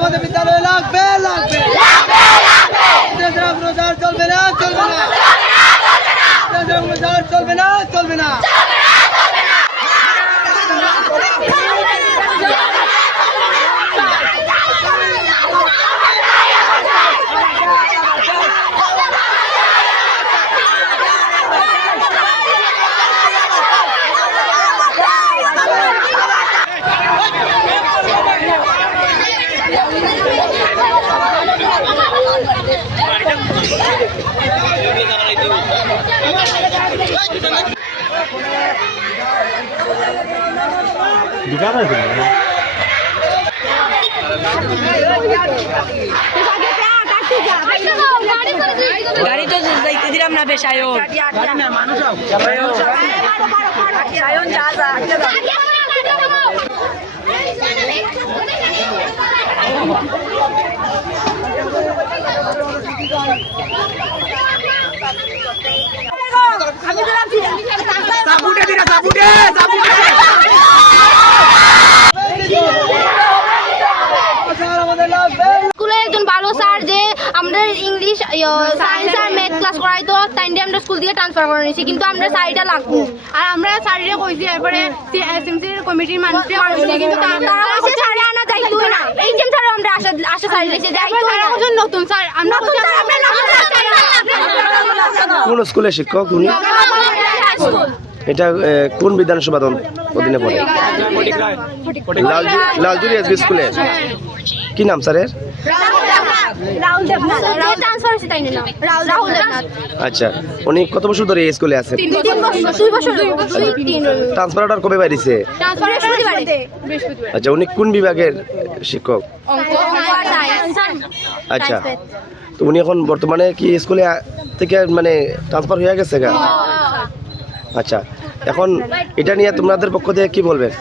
আমাদের বিদ্যালয়ে লাগবে লাগবে চলবে না চলবে না চলবে না চলবে না। গাড়ি তো যাইতে দিলাম না বেশ আয়ন একজন ভালো স্যার যে আমাদের ইংলিশ সায়েন্স আর ম্যাথ ক্লাস করাইতো তাই আমরা স্কুল থেকে ট্রান্সফার করে নিয়েছি, কিন্তু আমরা স্যারটা লাগবো আর আমরা স্যাররে কইছি এরপরে এসএমসির কমিটির মানুষকে কইছি, কিন্তু তারা বলছে স্যারে আনা যাইতোই না। এই যে স্যার আমরা আশা স্যার লিখে যাইতোই না, একজন নতুন স্যার আমরা কোন স্কুলের শিক্ষক উনি? এটা কোন বিধানসভা অধীনে পড়ে? লালজুরি এসবি স্কুলে। কি নাম স্যারের? আচ্ছা, উনি কত বছর ধরে এই স্কুলে আছেন? ট্রান্সফার অর্ডার কবে বাইরেছে? আচ্ছা, উনি কোন বিভাগের শিক্ষক? আচ্ছা, তো উনি এখন বর্তমানে কি স্কুলে থেকে মানে ট্রান্সফার হয়ে গেছে গা? আচ্ছা, এখন এটা নিয়ে তোমাদের পক্ষ থেকে কি বলবেন?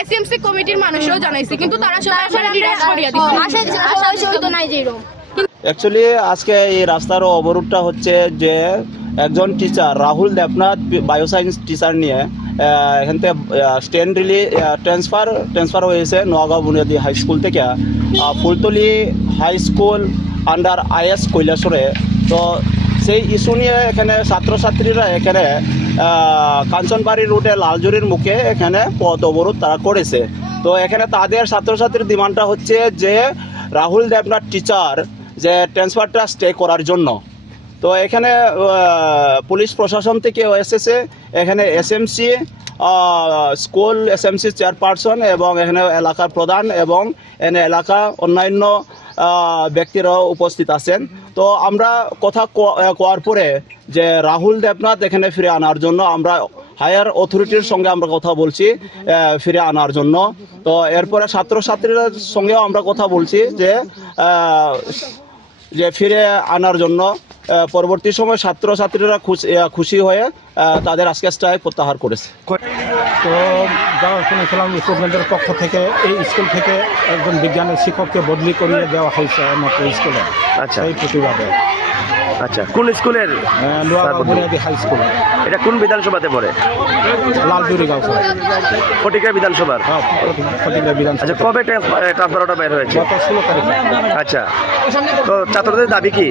এসএমসি কমিটির মানুষও জানাইছে, কিন্তু তারা অ্যাকচুয়ালি আজকে এই রাস্তার অবরোধটা হচ্ছে যে একজন teacher Rahul Debnath bioscience teacher নিয়ে এখান থেকে স্ট্যান্ডলি ট্রান্সফার হয়েছে নোয়াগাঁও বুনিয়াদী হাই স্কুল থেকে Fultali high school under IS কৈলাসরে। তো সেই ইস্যু নিয়ে এখানে ছাত্রছাত্রীরা এখানে কাঞ্চনবাড়ি রুটে লালজুরির মুখে এখানে পথ অবরোধ তারা করেছে। তো এখানে তাদের ছাত্রছাত্রীর ডিমান্ডটা হচ্ছে যে রাহুল দেবনাথ টিচার যে ট্রান্সফারটা স্টে করার জন্য। তো এখানে পুলিশ প্রশাসন থেকে এসেছে, এখানে এসএমসি স্কুল এসএমসি চেয়ারপারসন এবং এখানে এলাকার প্রধান এবং এখানে এলাকা অন্যান্য ব্যক্তিরাও উপস্থিত আছেন। তো আমরা কথা কোয়ার পরে যে রাহুল দেবনাথ এখানে ফিরে আনার জন্য আমরা হায়ার অথরিটির সঙ্গে আমরা কথা বলছি ফিরে আনার জন্য। তো এরপরে ছাত্রছাত্রীদের সঙ্গেও আমরা কথা বলছি যে ফিরে আনার জন্য। পরবর্তী সময় ছাত্রছাত্রীরা খুশি হয়ে তাদের আজকে স্ট্রাইক প্রত্যাহার করেছে। তো যারা শুনেছিলাম স্টুডেন্টের পক্ষ থেকে এই স্কুল থেকে একজন বিজ্ঞানের শিক্ষককে বদলি করিয়ে দেওয়া হয়েছে মাত্র স্কুলে। আচ্ছা, এই প্রতিবাদে। আচ্ছা, কোন স্কুলের? বুনিয়াদী হাই স্কুল। এটা কোন বিধানসভাতে পড়ে? লালজুরি গাঁও ফটিকা বিধানসভার। ফটিকা বিধানসভা। আচ্ছা, কবে ট্রান্সফার অর্ডার বের হয়েছে? গত 16 তারিখে। আচ্ছা, তো ছাত্রদের দাবি কি?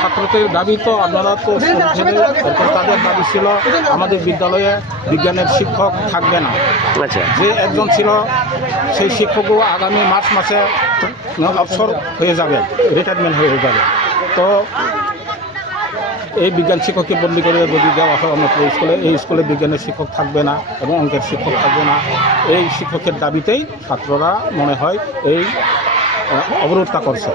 ছাত্রদের দাবি তো আপনারা তো তাদের দাবি ছিল আমাদের বিদ্যালয়ে বিজ্ঞানের শিক্ষক থাকবে না। আচ্ছা, যে একজন ছিল সেই শিক্ষকও আগামী মার্চ মাসে অবসর হয়ে যাবে, রিটায়ারমেন্ট হয়ে যাবে। তো এই বিজ্ঞান শিক্ষককে বদলি করে যদি দেওয়া হয় অন্য স্কুলে, এই স্কুলে বিজ্ঞানের শিক্ষক থাকবে না এবং অঙ্কের শিক্ষক থাকবে না। এই শিক্ষকের দাবিতেই ছাত্ররা মনে হয় এই অবরোধটা করছে।